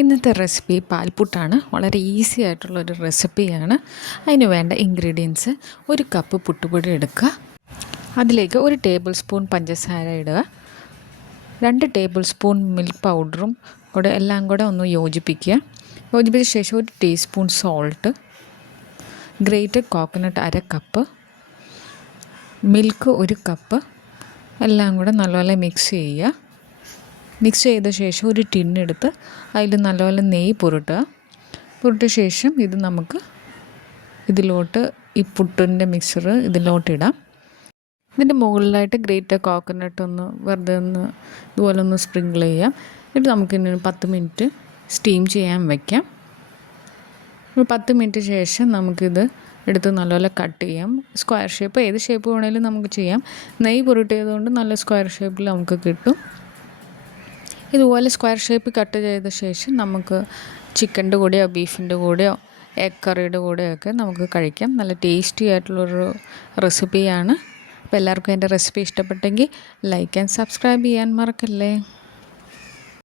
ഇന്നത്തെ റെസിപ്പി പാൽപുട്ടാണ്. വളരെ ഈസി ആയിട്ടുള്ളൊരു റെസിപ്പിയാണ്. അതിന് വേണ്ട ഇൻഗ്രീഡിയൻസ്: ഒരു കപ്പ് പുട്ടുപൊടി എടുക്കുക, അതിലേക്ക് 1 ടേബിൾ സ്പൂൺ പഞ്ചസാര ഇടുക, 2 ടേബിൾ സ്പൂൺ മിൽക്ക് പൗഡറും കൂടെ എല്ലാം കൂടെ ഒന്ന് യോജിപ്പിക്കുക. യോജിപ്പിച്ച ശേഷം 1 teaspoon salt, grated coconut 1/2 cup, milk 1 cup, എല്ലാം കൂടെ നല്ലപോലെ മിക്സ് ചെയ്യുക. മിക്സ് ചെയ്ത ശേഷം ഒരു ടിന്നെടുത്ത് അതിൽ നല്ലപോലെ നെയ്യ് പുരട്ടിയ ശേഷം ഇത് നമുക്ക് ഇതിലോട്ട് ഈ പുട്ടിൻ്റെ മിക്സർ ഇതിലോട്ടിടാം. ഇതിൻ്റെ മുകളിലായിട്ട് ഗ്രേറ്റഡ് കോക്കനട്ട് വെറുതെ ഇതുപോലെ സ്പ്രിങ്കിൾ ചെയ്യാം. എന്നിട്ട് നമുക്കിനി 10 മിനിറ്റ് സ്റ്റീം ചെയ്യാൻ വയ്ക്കാം. 10 മിനിറ്റ് ശേഷം നമുക്കിത് എടുത്ത് നല്ലപോലെ കട്ട് ചെയ്യാം. സ്ക്വയർ ഷേപ്പ്, ഏത് ഷേപ്പ് വേണമെങ്കിലും നമുക്ക് ചെയ്യാം. നെയ്യ് പുരട്ടിയതുകൊണ്ട് നല്ല സ്ക്വയർ ഷേപ്പിൽ നമുക്ക് കിട്ടും. ഇതുപോലെ സ്ക്വയർ ഷേപ്പ് കട്ട് ചെയ്ത ശേഷം നമുക്ക് ചിക്കൻ്റെ കൂടെയോ ബീഫിൻ്റെ കൂടെയോ എഗ് കറിയുടെ കൂടെയൊക്കെ നമുക്ക് കഴിക്കാം. നല്ല ടേസ്റ്റി ആയിട്ടുള്ളൊരു റെസിപ്പിയാണ്. അപ്പോൾ എല്ലാവർക്കും എൻ്റെ റെസിപ്പി ഇഷ്ടപ്പെട്ടെങ്കിൽ ലൈക്ക് ആൻഡ് സബ്സ്ക്രൈബ് ചെയ്യാൻ മറക്കല്ലേ.